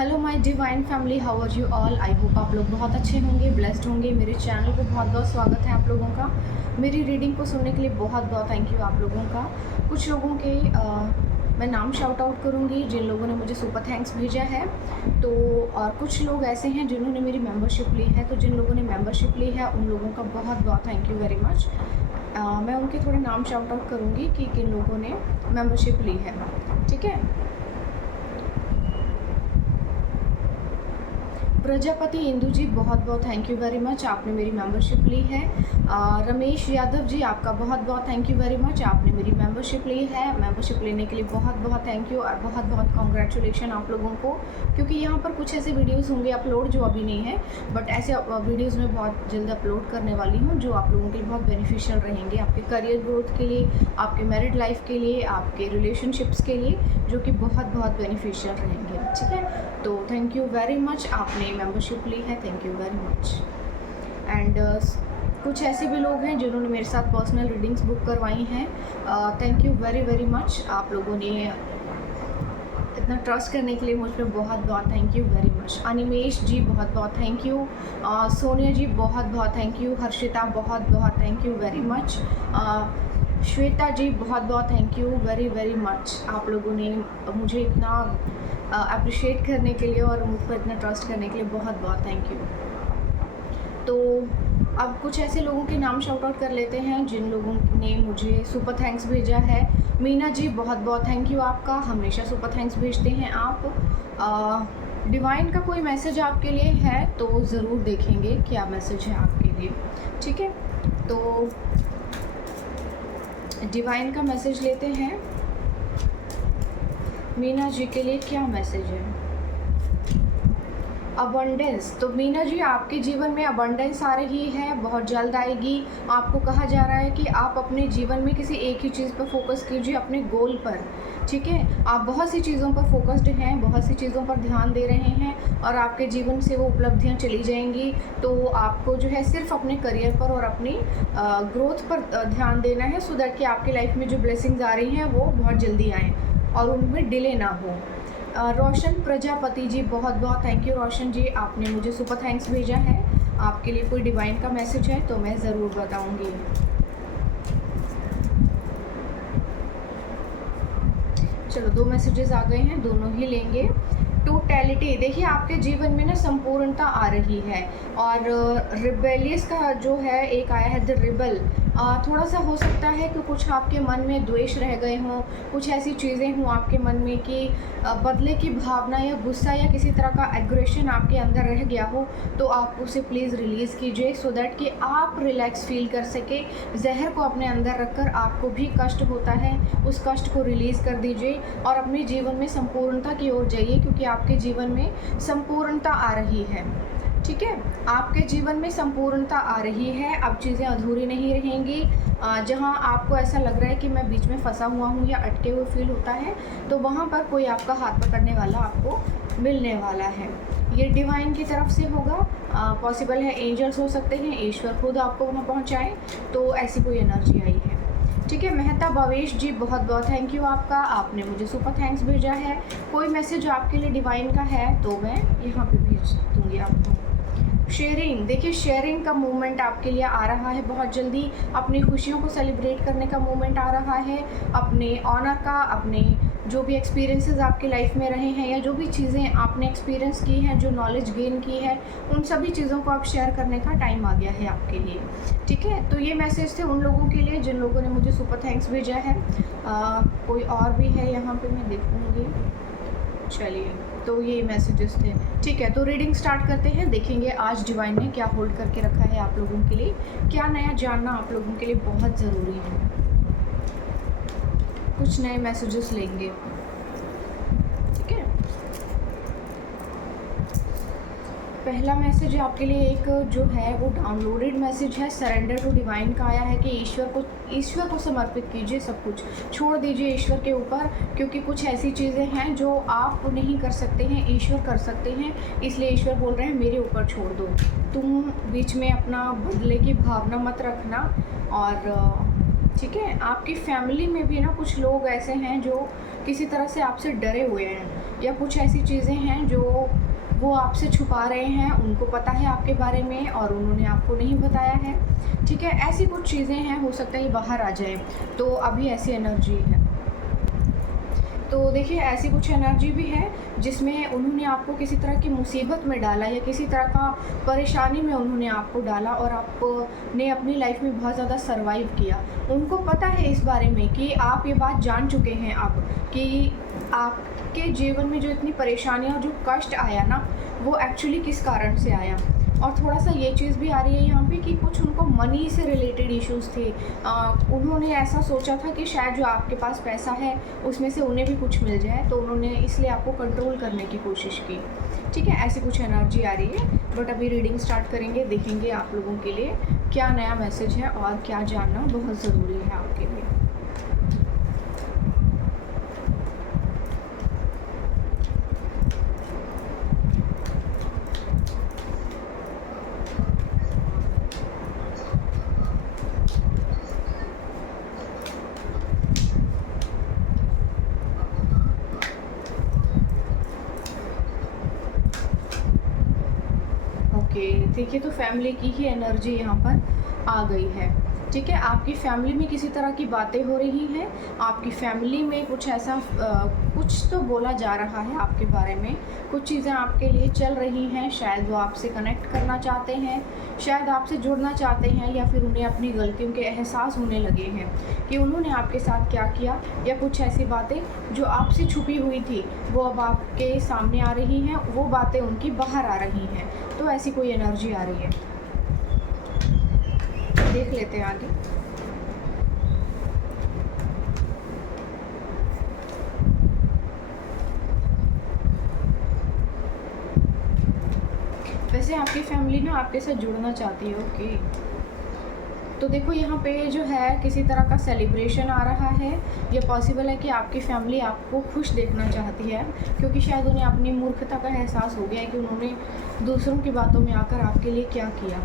Hello my divine family, how are you all. I hope आप लोग बहुत अच्छे होंगे, ब्लेस्ड होंगे। मेरे चैनल पे बहुत बहुत स्वागत है आप लोगों का। मेरी रीडिंग को सुनने के लिए बहुत बहुत थैंक यू आप लोगों का। कुछ लोगों के मैं नाम शाउट आउट करूँगी जिन लोगों ने मुझे सुपर थैंक्स भेजा है। तो और कुछ लोग ऐसे हैं जिन्होंने मेरी मेंबरशिप ली है, तो जिन लोगों ने मेंबरशिप ली है उन लोगों का बहुत बहुत थैंक यू वेरी मच। मैं उनके थोड़े नाम शाउट आउट करूँगी कि किन लोगों ने मेंबरशिप ली है, ठीक है। प्रजापति इंदू जी, बहुत बहुत थैंक यू वेरी मच, आपने मेरी मेंबरशिप ली है। रमेश यादव जी, आपका बहुत बहुत थैंक यू वेरी मच, आपने मेरी मेंबरशिप ली है। मेंबरशिप लेने के लिए बहुत बहुत थैंक यू और बहुत बहुत कॉन्ग्रेचुलेशन आप लोगों को, क्योंकि यहाँ पर कुछ ऐसे वीडियोस होंगे अपलोड जो अभी नहीं है, बट ऐसे वीडियोस में बहुत जल्द अपलोड करने वाली हूँ जो आप लोगों के लिए बहुत बेनिफिशियल रहेंगे, आपके करियर ग्रोथ के लिए, आपके मैरिड लाइफ के लिए, आपके रिलेशनशिप्स के लिए, जो कि बहुत बहुत बेनिफिशियल रहेंगे, ठीक है। तो थैंक यू वेरी मच, आपने मेंबरशिप ली है, thank you very much. And कुछ ऐसे भी लोग हैं जिन्होंने मेरे साथ पर्सनल रीडिंग्स बुक करवाई हैं, thank you very very much. आप लोगों ने इतना ट्रस्ट करने के लिए मुझ पर बहुत बहुत thank you very much. Animesh ji, बहुत बहुत थैंक यू। सोनिया जी, बहुत बहुत थैंक यू। हर्षिता, बहुत बहुत thank you very much. Shweta ji, बहुत बहुत thank you very very much. आप लोगों ने मुझे इतना अप्रिशिएट करने के लिए और मुझ पर इतना ट्रस्ट करने के लिए बहुत बहुत थैंक यू। तो अब कुछ ऐसे लोगों के नाम शाउट आउट कर लेते हैं जिन लोगों ने मुझे सुपर थैंक्स भेजा है। मीना जी, बहुत बहुत थैंक यू आपका, हमेशा सुपर थैंक्स भेजते हैं आप। डिवाइन का कोई मैसेज आपके लिए है तो ज़रूर देखेंगे क्या मैसेज है आपके लिए, ठीक है। तो डिवाइन का मैसेज लेते हैं। मीना जी के लिए क्या मैसेज है? अबंडेंस। तो मीना जी, आपके जीवन में अबंडेंस आ रही है, बहुत जल्द आएगी। आपको कहा जा रहा है कि आप अपने जीवन में किसी एक ही चीज़ पर फोकस कीजिए, अपने गोल पर, ठीक है। आप बहुत सी चीज़ों पर फोकस्ड हैं, बहुत सी चीज़ों पर ध्यान दे रहे हैं और आपके जीवन से वो उपलब्धियां चली जाएंगी। तो आपको जो है सिर्फ अपने करियर पर और अपनी ग्रोथ पर ध्यान देना है, सो दैट कि आपकी लाइफ में जो ब्लेसिंग्स आ रही हैं वो बहुत जल्दी आएँ और उनमें डिले ना हो। रोशन प्रजापति जी, बहुत बहुत थैंक यू रोशन जी, आपने मुझे सुपर थैंक्स भेजा है। आपके लिए कोई डिवाइन का मैसेज है तो मैं ज़रूर बताऊंगी। चलो, 2 मैसेजेस आ गए हैं, दोनों ही लेंगे। टोटैलिटी, देखिए आपके जीवन में ना संपूर्णता आ रही है और रिबेलियस का जो है एक आया है, द रिबल। थोड़ा सा हो सकता है कि कुछ आपके मन में द्वेष रह गए हों, कुछ ऐसी चीज़ें हों आपके मन में कि बदले की भावना या गुस्सा या किसी तरह का एग्रेशन आपके अंदर रह गया हो, तो आप उसे प्लीज़ रिलीज़ कीजिए, सो दैट कि आप रिलैक्स फील कर सके। जहर को अपने अंदर रखकर आपको भी कष्ट होता है, उस कष्ट को रिलीज़ कर दीजिए और अपने जीवन में संपूर्णता की ओर जाइए, क्योंकि आपके जीवन में संपूर्णता आ रही है, ठीक है। आपके जीवन में संपूर्णता आ रही है, अब चीज़ें अधूरी नहीं रहेंगी। जहाँ आपको ऐसा लग रहा है कि मैं बीच में फंसा हुआ हूँ या अटके हुए फील होता है, तो वहाँ पर कोई आपका हाथ पकड़ने वाला आपको मिलने वाला है। ये डिवाइन की तरफ से होगा, पॉसिबल है एंजल्स हो सकते हैं, ईश्वर खुद आपको वहाँ पहुँचाए, तो ऐसी कोई एनर्जी आई है, ठीक है। मेहता भवेश जी, बहुत बहुत थैंक यू आपका, आपने मुझे सुपर थैंक्स भेजा है। कोई मैसेज आपके लिए डिवाइन का है तो मैं यहाँ पे भेज दूँगी आपको। शेयरिंग, देखिए शेयरिंग का मूवमेंट आपके लिए आ रहा है बहुत जल्दी। अपनी खुशियों को सेलिब्रेट करने का मूवमेंट आ रहा है, अपने ऑनर का, अपने जो भी एक्सपीरियंसेस आपकी लाइफ में रहे हैं या जो भी चीज़ें आपने एक्सपीरियंस की हैं, जो नॉलेज गेन की है, उन सभी चीज़ों को आप शेयर करने का टाइम आ गया है आपके लिए, ठीक है। तो ये मैसेज थे उन लोगों के लिए जिन लोगों ने मुझे सुपर थैंक्स भेजा है। कोई और भी है यहाँ पे, मैं देखूँगी। चलिए, तो ये मैसेजेस थे, ठीक है। तो रीडिंग स्टार्ट करते हैं, देखेंगे आज डिवाइन ने क्या होल्ड करके रखा है आप लोगों के लिए, क्या नया जानना आप लोगों के लिए बहुत ज़रूरी है। कुछ नए मैसेजेस लेंगे, ठीक है। पहला मैसेज आपके लिए एक जो है वो डाउनलोडेड मैसेज है, सरेंडर टू डिवाइन का आया है कि ईश्वर को समर्पित कीजिए, सब कुछ छोड़ दीजिए ईश्वर के ऊपर, क्योंकि कुछ ऐसी चीज़ें हैं जो आप नहीं कर सकते हैं, ईश्वर कर सकते हैं। इसलिए ईश्वर बोल रहे हैं मेरे ऊपर छोड़ दो, तुम बीच में अपना बदले की भावना मत रखना। और ठीक है, आपकी फैमिली में भी ना कुछ लोग ऐसे हैं जो किसी तरह से आपसे डरे हुए हैं, या कुछ ऐसी चीज़ें हैं जो वो आपसे छुपा रहे हैं, उनको पता है आपके बारे में और उन्होंने आपको नहीं बताया है। ठीक है, ऐसी कुछ चीज़ें हैं, हो सकता है ये बाहर आ जाए, तो अभी ऐसी एनर्जी है। तो देखिए ऐसी कुछ एनर्जी भी है जिसमें उन्होंने आपको किसी तरह की मुसीबत में डाला या किसी तरह का परेशानी में उन्होंने आपको डाला और आपने अपनी लाइफ में बहुत ज़्यादा सरवाइव किया। उनको पता है इस बारे में कि आप ये बात जान चुके हैं अब कि आपके जीवन में जो इतनी परेशानियाँ और जो कष्ट आया ना, वो एक्चुअली किस कारण से आया। और थोड़ा-सा ये चीज़ भी आ रही है यहाँ पे कि कुछ उनको मनी से रिलेटेड इश्यूज़ थे। उन्होंने ऐसा सोचा था कि शायद जो आपके पास पैसा है, उसमें से उन्हें भी कुछ मिल जाए, तो उन्होंने इसलिए आपको कंट्रोल करने की कोशिश की। ठीक है, ऐसी कुछ एनर्जी आ रही है। बट अभी रीडिंग स्टार्ट करेंगे, देखेंगे आप लोगों के लिए क्या नया मैसेज है और क्या जानना बहुत ज़रूरी है आपके लिए। ओके, देखिए तो फैमिली की ही एनर्जी यहाँ पर आ गई है। ठीक है, आपकी फैमिली में किसी तरह की बातें हो रही हैं, आपकी फैमिली में कुछ ऐसा कुछ तो बोला जा रहा है आपके बारे में, कुछ चीज़ें आपके लिए चल रही हैं, शायद वो आपसे कनेक्ट करना चाहते हैं, शायद आपसे जुड़ना चाहते हैं, या फिर उन्हें अपनी गलतियों के एहसास होने लगे हैं कि उन्होंने आपके साथ क्या किया, या कुछ ऐसी बातें जो आपसे छुपी हुई थी वो अब आपके सामने आ रही हैं, वो बातें उनकी बाहर आ रही हैं। तो ऐसी कोई एनर्जी आ रही है, देख लेते हैं आगे। वैसे आपकी फैमिली ना आपके साथ जुड़ना चाहती है। ओके, तो देखो यहाँ पे जो है किसी तरह का सेलिब्रेशन आ रहा है। ये पॉसिबल है कि आपकी फैमिली आपको खुश देखना चाहती है, क्योंकि शायद उन्हें अपनी मूर्खता का एहसास हो गया है कि उन्होंने दूसरों की बातों में आकर आपके लिए क्या किया।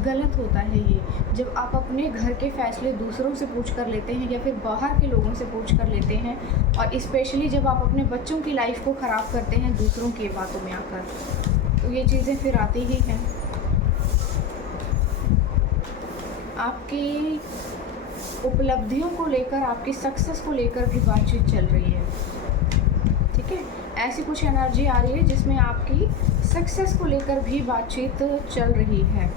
गलत होता है ये, जब आप अपने घर के फ़ैसले दूसरों से पूछ कर लेते हैं या फिर बाहर के लोगों से पूछ कर लेते हैं, और स्पेशली जब आप अपने बच्चों की लाइफ को ख़राब करते हैं दूसरों की बातों में आकर, तो ये चीज़ें फिर आती ही हैं। आपकी उपलब्धियों को लेकर, आपकी सक्सेस को लेकर भी बातचीत चल रही है। ठीक है, ऐसी कुछ एनर्जी आ रही है जिसमें आपकी सक्सेस को लेकर भी बातचीत चल रही है।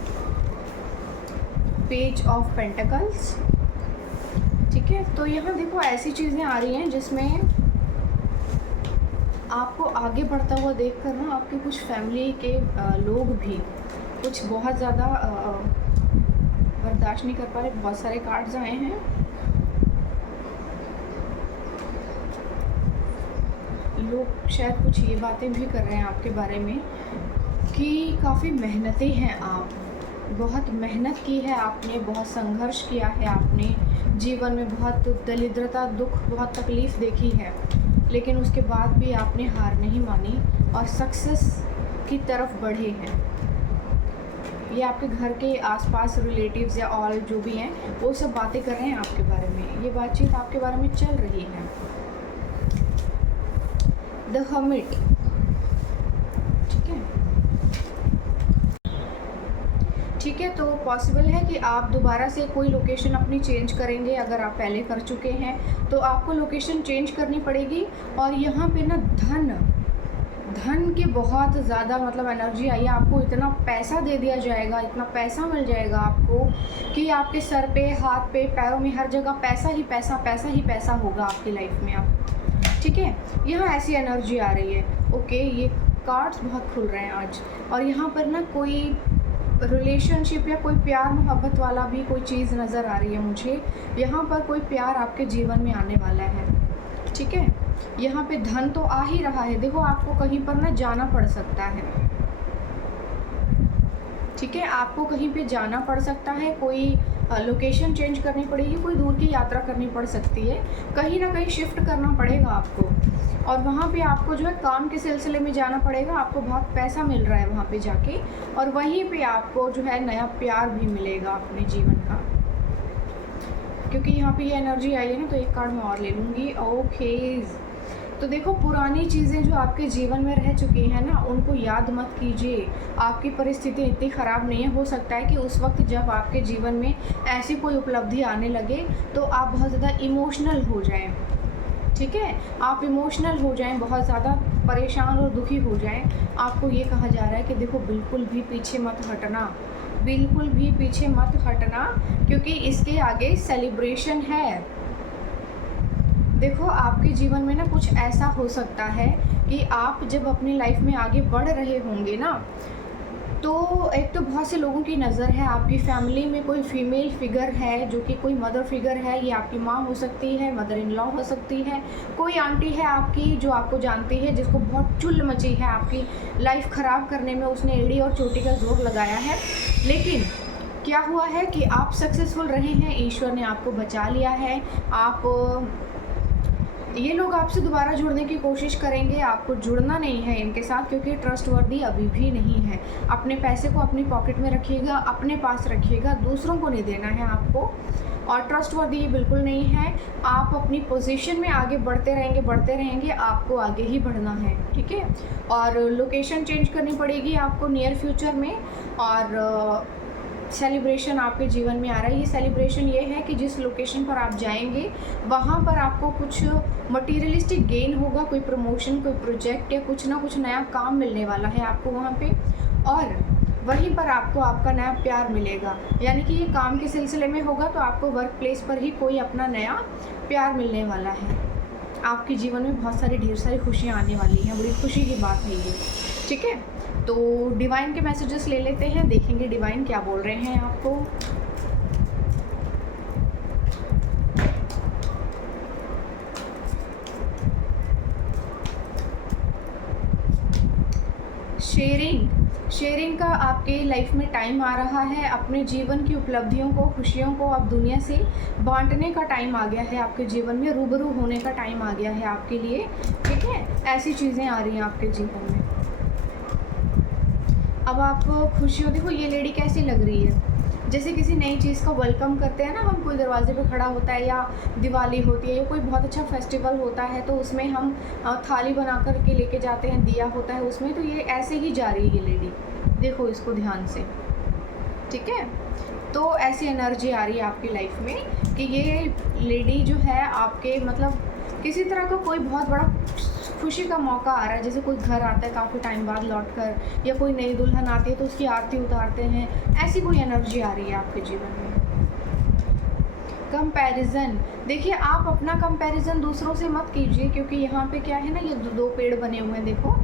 Page of pentacles. ठीक है, तो यहाँ देखो ऐसी चीज़ें आ रही हैं जिसमें आपको आगे बढ़ता हुआ देखकर ना आपके कुछ फैमिली के लोग भी कुछ बहुत ज़्यादा बर्दाश्त नहीं कर पा रहे। बहुत सारे कार्ड्स आए हैं। लोग शायद कुछ ये बातें भी कर रहे हैं आपके बारे में कि काफ़ी मेहनती हैं आप, बहुत मेहनत की है आपने, बहुत संघर्ष किया है आपने, जीवन में बहुत दरिद्रता, दुख, बहुत तकलीफ़ देखी है, लेकिन उसके बाद भी आपने हार नहीं मानी और सक्सेस की तरफ बढ़े हैं। ये आपके घर के आसपास रिलेटिव्स या ऑल जो भी हैं वो सब बातें कर रहे हैं आपके बारे में, ये बातचीत आपके बारे में चल रही है। The hermit. ठीक है, तो पॉसिबल है कि आप दोबारा से कोई लोकेशन अपनी चेंज करेंगे। अगर आप पहले कर चुके हैं तो आपको लोकेशन चेंज करनी पड़ेगी। और यहाँ पे ना धन की बहुत ज़्यादा मतलब एनर्जी आई है। आपको इतना पैसा दे दिया जाएगा, इतना पैसा मिल जाएगा आपको कि आपके सर पे, हाथ पे, पैरों में, हर जगह पैसा ही पैसा, पैसा ही पैसा होगा आपकी लाइफ में अब। ठीक है, यहाँ ऐसी एनर्जी आ रही है। ओके, ये कार्ड्स बहुत खुल रहे हैं आज। और यहाँ पर ना कोई रिलेशनशिप या कोई प्यार मोहब्बत वाला भी कोई चीज़ नज़र आ रही है मुझे। यहाँ पर कोई प्यार आपके जीवन में आने वाला है। ठीक है, यहाँ पे धन तो आ ही रहा है। देखो, आपको कहीं पर ना जाना पड़ सकता है। ठीक है, आपको कहीं पे जाना पड़ सकता है, कोई लोकेशन चेंज करनी पड़ेगी, कोई दूर की यात्रा करनी पड़ सकती है, कहीं ना कहीं शिफ्ट करना पड़ेगा आपको। और वहाँ पे आपको जो है काम के सिलसिले में जाना पड़ेगा। आपको बहुत पैसा मिल रहा है वहाँ पे जाके, और वहीं पे आपको जो है नया प्यार भी मिलेगा अपने जीवन का। क्योंकि यहाँ पे ये एनर्जी आई है ना, तो एक कार्ड मैं और ले लूँगी। ओके, तो देखो पुरानी चीज़ें जो आपके जीवन में रह चुकी हैं ना, उनको याद मत कीजिए। आपकी परिस्थिति इतनी ख़राब नहीं है। हो सकता है कि उस वक्त जब आपके जीवन में ऐसी कोई उपलब्धि आने लगे तो आप बहुत ज़्यादा इमोशनल हो जाएं, ठीक है, आप इमोशनल हो जाएं, बहुत ज़्यादा परेशान और दुखी हो जाएं। आपको ये कहा जा रहा है कि देखो बिल्कुल भी पीछे मत हटना, बिल्कुल भी पीछे मत हटना, क्योंकि इसके आगे सेलिब्रेशन है। देखो आपके जीवन में ना कुछ ऐसा हो सकता है कि आप जब अपनी लाइफ में आगे बढ़ रहे होंगे ना, तो एक तो बहुत से लोगों की नज़र है, आपकी फैमिली में कोई फीमेल फिगर है जो कि कोई मदर फिगर है, ये आपकी माँ हो सकती है, मदर इन लॉ हो सकती है, कोई आंटी है आपकी जो आपको जानती है, जिसको बहुत चुल मची है आपकी लाइफ ख़राब करने में, उसने एड़ी और चोटी का जोर लगाया है। लेकिन क्या हुआ है कि आप सक्सेसफुल रहे हैं, ईश्वर ने आपको बचा लिया है। ये लोग आपसे दोबारा जुड़ने की कोशिश करेंगे, आपको जुड़ना नहीं है इनके साथ, क्योंकि ट्रस्टवर्दी अभी भी नहीं है। अपने पैसे को अपनी पॉकेट में रखिएगा, अपने पास रखिएगा, दूसरों को नहीं देना है आपको। और ट्रस्टवर्दी ये बिल्कुल नहीं है। आप अपनी पोजीशन में आगे बढ़ते रहेंगे, आपको आगे ही बढ़ना है, ठीक है। और लोकेशन चेंज करनी पड़ेगी आपको नियर फ्यूचर में। और सेलिब्रेशन आपके जीवन में आ रहा है। ये सेलिब्रेशन ये है कि जिस लोकेशन पर आप जाएंगे वहाँ पर आपको कुछ मटेरियलिस्टिक गेन होगा, कोई प्रमोशन, कोई प्रोजेक्ट या कुछ ना कुछ नया काम मिलने वाला है आपको वहाँ पे। और वहीं पर आपको आपका नया प्यार मिलेगा, यानी कि ये काम के सिलसिले में होगा तो आपको वर्क प्लेस पर ही कोई अपना नया प्यार मिलने वाला है। आपके जीवन में बहुत सारी ढेर सारी खुशियाँ आने वाली हैं, बड़ी खुशी की बात है ये, ठीक है। तो डिवाइन के मैसेजेस ले लेते हैं, देखेंगे डिवाइन क्या बोल रहे हैं आपको। शेयरिंग का आपके लाइफ में टाइम आ रहा है। अपने जीवन की उपलब्धियों को, खुशियों को आप दुनिया से बांटने का टाइम आ गया है। आपके जीवन में रूबरू होने का टाइम आ गया है आपके लिए, ठीक है। ऐसी चीज़ें आ रही हैं आपके जीवन में। अब आप खुशी हो, देखो ये लेडी कैसी लग रही है, जैसे किसी नई चीज़ का वेलकम करते हैं ना हम, कोई दरवाजे पे खड़ा होता है, या दिवाली होती है या कोई बहुत अच्छा फेस्टिवल होता है तो उसमें हम थाली बना कर के लेके जाते हैं, दिया होता है उसमें, तो ये ऐसे ही जा रही है ये लेडी, देखो इसको ध्यान से, ठीक है। तो ऐसी एनर्जी आ रही है आपकी लाइफ में कि ये लेडी जो है आपके मतलब किसी तरह का कोई बहुत बड़ा खुशी का मौका आ रहा है। जैसे कोई घर आता है काफ़ी टाइम बाद लौट कर, या कोई नई दुल्हन आती है तो उसकी आरती उतारते हैं, ऐसी कोई एनर्जी आ रही है आपके जीवन में। कंपैरिजन, देखिए आप अपना कंपैरिजन दूसरों से मत कीजिए, क्योंकि यहाँ पे क्या है ना, ये दो पेड़ बने हुए हैं, देखो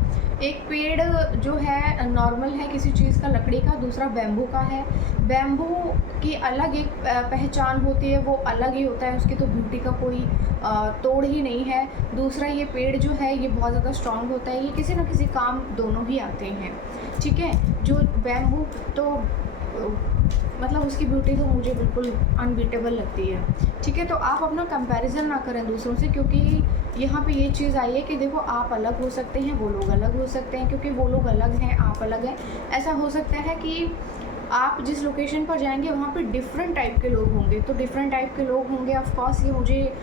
एक पेड़ जो है नॉर्मल है किसी चीज़ का, लकड़ी का, दूसरा बैम्बू का है। बैम्बू की अलग एक पहचान होती है, वो अलग ही होता है, उसकी तो ब्यूटी का कोई तोड़ ही नहीं है। दूसरा ये पेड़ जो है ये बहुत ज़्यादा स्ट्रांग होता है, ये किसी न किसी काम दोनों ही आते हैं, ठीक है। जो बैम्बू तो मतलब उसकी ब्यूटी तो मुझे बिल्कुल अनबीटेबल लगती है, ठीक है। तो आप अपना कंपैरिजन ना करें दूसरों से, क्योंकि यहाँ पे ये चीज़ आई है कि देखो आप अलग हो सकते हैं, वो लोग अलग हो सकते हैं, क्योंकि वो लोग अलग हैं, आप अलग हैं। ऐसा हो सकता है कि आप जिस लोकेशन पर जाएंगे वहाँ पे डिफरेंट टाइप के लोग होंगे, तो डिफरेंट टाइप के लोग होंगे, ऑफ कोर्स ये मुझे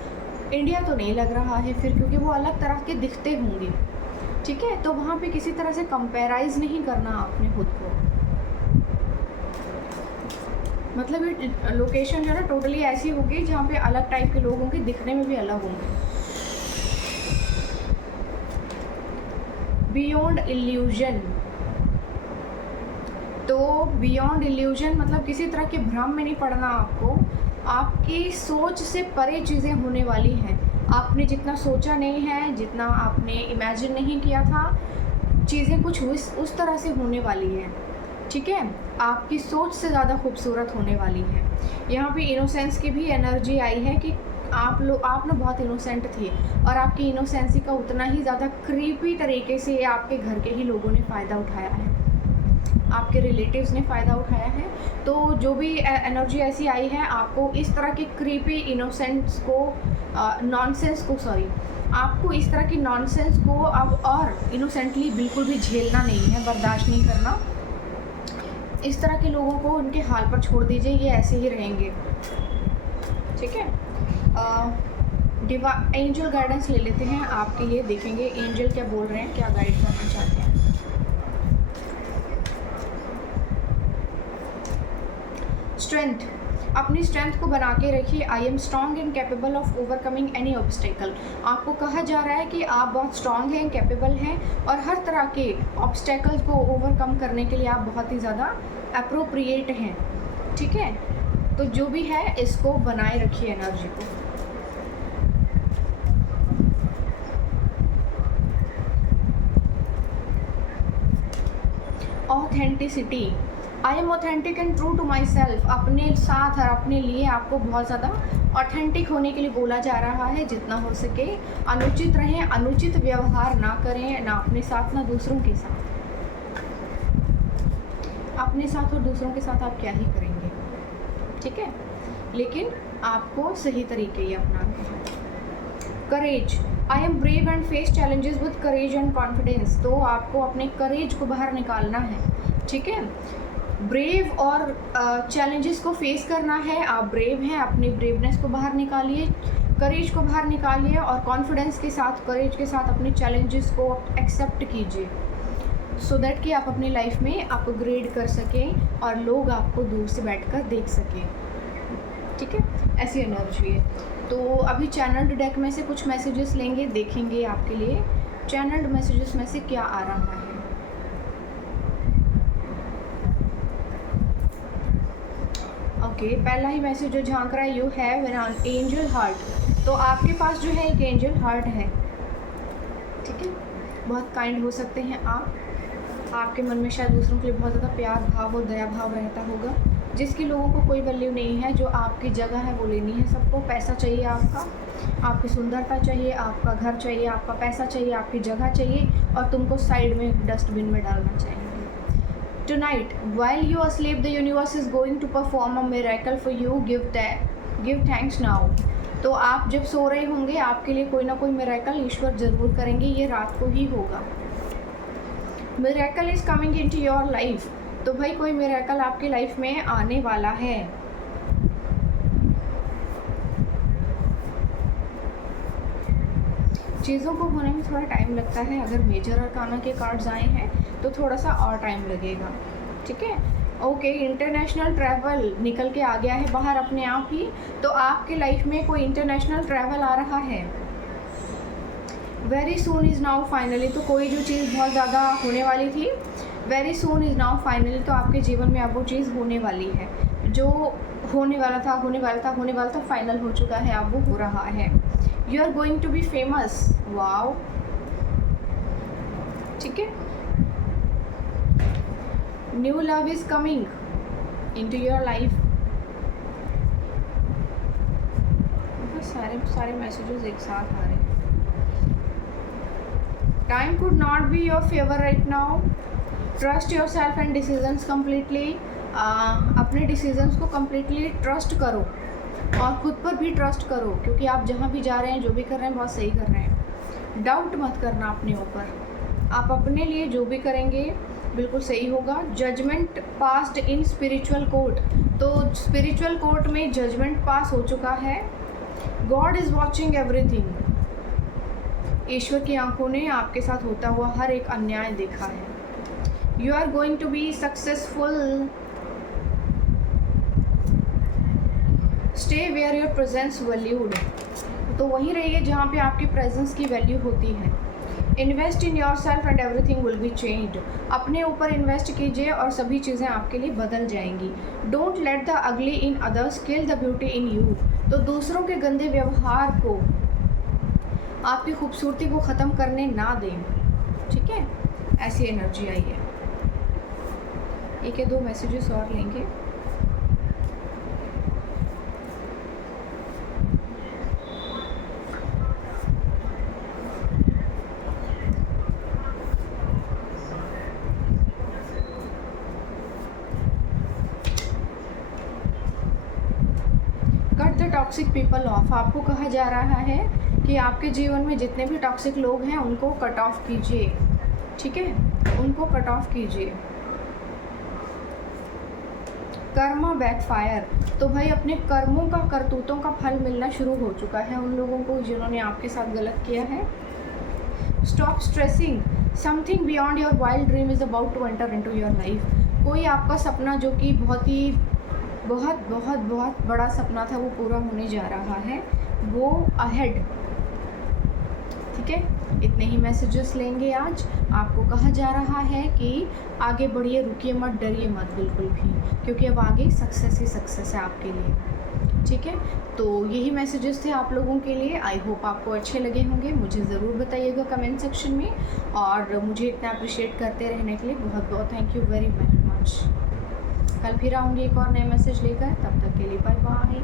इंडिया तो नहीं लग रहा है फिर, क्योंकि वो अलग तरह के दिखते होंगे, ठीक है। तो वहाँ पे किसी तरह से कंपेराइज नहीं करना आपने खुद को, मतलब ये लोकेशन जो है ना टोटली ऐसी होगी जहाँ पे अलग टाइप के लोग होंगे, दिखने में भी अलग होंगे। बियॉन्ड इल्यूजन, तो बियॉन्ड इल्यूजन मतलब किसी तरह के भ्रम में नहीं पड़ना आपको, आपकी सोच से परे चीज़ें होने वाली हैं। आपने जितना सोचा नहीं है, जितना आपने इमेजिन नहीं किया था, चीज़ें कुछ उस तरह से होने वाली हैं, ठीक है। आपकी सोच से ज़्यादा खूबसूरत होने वाली है। यहाँ पे इनोसेंस की भी एनर्जी आई है कि आप ना बहुत इनोसेंट थे, और आपकी इनोसेंसी का उतना ही ज़्यादा क्रीपी तरीके से आपके घर के ही लोगों ने फ़ायदा उठाया है, आपके रिलेटिव्स ने फ़ायदा उठाया है। तो जो भी एनर्जी ऐसी आई है, आपको इस तरह के क्रीपी इनोसेंस को आपको इस तरह की नॉनसेंस को अब और इनोसेंटली बिल्कुल भी झेलना नहीं है, बर्दाश्त नहीं करना। इस तरह के लोगों को उनके हाल पर छोड़ दीजिए, ये ऐसे ही रहेंगे, ठीक है। एंजल गाइडेंस ले लेते हैं आपके लिए, देखेंगे एंजल क्या बोल रहे हैं, क्या गाइड करना चाहते हैं। स्ट्रेंथ, अपनी स्ट्रेंथ को बना के रखिए। I am strong and capable of overcoming any obstacle. आपको कहा जा रहा है कि आप बहुत स्ट्रॉन्ग हैं, कैपेबल हैं और हर तरह के ऑब्स्टेकल्स को ओवरकम करने के लिए आप बहुत ही ज़्यादा अप्रोप्रिएट हैं, ठीक है। तो जो भी है इसको बनाए रखिए एनर्जी को। Authenticity, I am authentic and true to my self. अपने साथ और अपने लिए आपको बहुत ज़्यादा ऑथेंटिक होने के लिए बोला जा रहा है। जितना हो सके अनुचित रहें, अनुचित व्यवहार ना करें, ना अपने साथ ना दूसरों के साथ। अपने साथ और दूसरों के साथ आप क्या ही करेंगे, ठीक है, लेकिन आपको सही तरीके ही अपनाना है। Courage, I am brave and face challenges with courage and confidence. तो आपको अपने करेज को बाहर निकालना है, ठीक है। ब्रेव और चैलेंजेस को फेस करना है। आप ब्रेव हैं, अपनी ब्रेवनेस को बाहर निकालिए, करेज को बाहर निकालिए और कॉन्फिडेंस के साथ, करेज के साथ अपने चैलेंजेस को एक्सेप्ट कीजिए, सो दैट कि आप अपनी लाइफ में अपग्रेड कर सकें और लोग आपको दूर से बैठकर देख सकें, ठीक है। ऐसी एनर्जी है। तो अभी चैनल्ड डेक में से कुछ मैसेजेस लेंगे, देखेंगे आपके लिए चैनल्ड मैसेजेस में से क्या आ रहा है। ओके, पहला ही मैसेज जो झांक रहा है, you have an angel heart. तो आपके पास जो है एक एंजल हार्ट है, ठीक है। बहुत काइंड हो सकते हैं आप। आपके मन में शायद दूसरों के लिए बहुत ज़्यादा प्यार भाव और दया भाव रहता होगा, जिसकी लोगों को कोई वैल्यू नहीं है। जो आपकी जगह है वो लेनी है सबको। पैसा चाहिए आपका, आपकी सुंदरता चाहिए, आपका घर चाहिए, आपका पैसा चाहिए, आपकी जगह चाहिए और तुमको साइड में डस्टबिन में डालना चाहिए। Tonight, while you are asleep, the universe is going to perform a miracle for you. Give thanks now. तो आप जब सो रहे होंगे आपके लिए कोई ना कोई मिरेकल ईश्वर ज़रूर करेंगे, ये रात को ही होगा। Miracle is coming into your life. तो भाई कोई मिरेकल आपकी लाइफ में आने वाला है। चीज़ों को होने में थोड़ा टाइम लगता है। अगर मेजर अरकाना के कार्ड्स आए हैं तो थोड़ा सा और टाइम लगेगा, ठीक है। ओके, इंटरनेशनल ट्रैवल निकल के आ गया है बाहर अपने आप ही। तो आपके लाइफ में कोई इंटरनेशनल ट्रैवल आ रहा है। Very soon is now finally. तो कोई जो चीज़ बहुत ज़्यादा होने वाली थी, very soon is now finally. तो आपके जीवन में अब वो चीज़ होने वाली है। जो होने वाला था फाइनल हो चुका है, अब वो हो रहा है। You are going to be famous. Wow, ठीक है। New love is coming into your life. सारे मैसेजेस एक साथ आ रहे हैं। Time could not be your favour right now. Trust your self and decisions completely. अपने डिसीजंस को कम्प्लीटली ट्रस्ट करो और ख़ुद पर भी ट्रस्ट करो, क्योंकि आप जहाँ भी जा रहे हैं, जो भी कर रहे हैं, बहुत सही कर रहे हैं। डाउट मत करना अपने ऊपर। आप अपने लिए जो भी करेंगे बिल्कुल सही होगा। Judgement passed in spiritual court. तो स्पिरिचुअल कोर्ट में जजमेंट पास हो चुका है। God is watching everything. ईश्वर की आंखों ने आपके साथ होता हुआ हर एक अन्याय देखा है। You are going to be successful. Stay where your presence valued. तो वहीं रहिए जहाँ पे आपकी प्रेजेंस की वैल्यू होती है। Invest in your self and everything will be changed. अपने ऊपर इन्वेस्ट कीजिए और सभी चीज़ें आपके लिए बदल जाएंगी। Don't let the ugly in others kill the beauty in you. तो दूसरों के गंदे व्यवहार को आपकी खूबसूरती को ख़त्म करने ना दें, ठीक है। ऐसी एनर्जी आई है। एक या दो मैसेजेस और लेंगे। Toxic people of. आपको कहा जा रहा है कि आपके जीवन में जितने भी टॉक्सिक लोग हैं उनको कट ऑफ कीजिए, ठीक है, उनको कट ऑफ कीजिए। कर्मा बैकफायर, तो भाई अपने कर्मों का, करतूतों का फल मिलना शुरू हो चुका है उन लोगों को जिन्होंने आपके साथ गलत किया है। Stop stressing, something beyond your wild dream is about to enter into your life. कोई आपका सपना जो कि बहुत बड़ा सपना था वो पूरा होने जा रहा है, वो अहेड। ठीक है, इतने ही मैसेजेस लेंगे आज। आपको कहा जा रहा है कि आगे बढ़िए, रुकिए मत, डरिए मत बिल्कुल भी, क्योंकि अब आगे सक्सेस ही सक्सेस है आपके लिए। ठीक है, तो यही मैसेजेस थे आप लोगों के लिए। आई होप आपको अच्छे लगे होंगे, मुझे ज़रूर बताइएगा कमेंट सेक्शन में, और मुझे इतना अप्रिशिएट करते रहने के लिए बहुत बहुत थैंक यू वेरी मच। कल फिर आऊँगी एक और नए मैसेज लेकर, तब तक के लिए बाय बाय।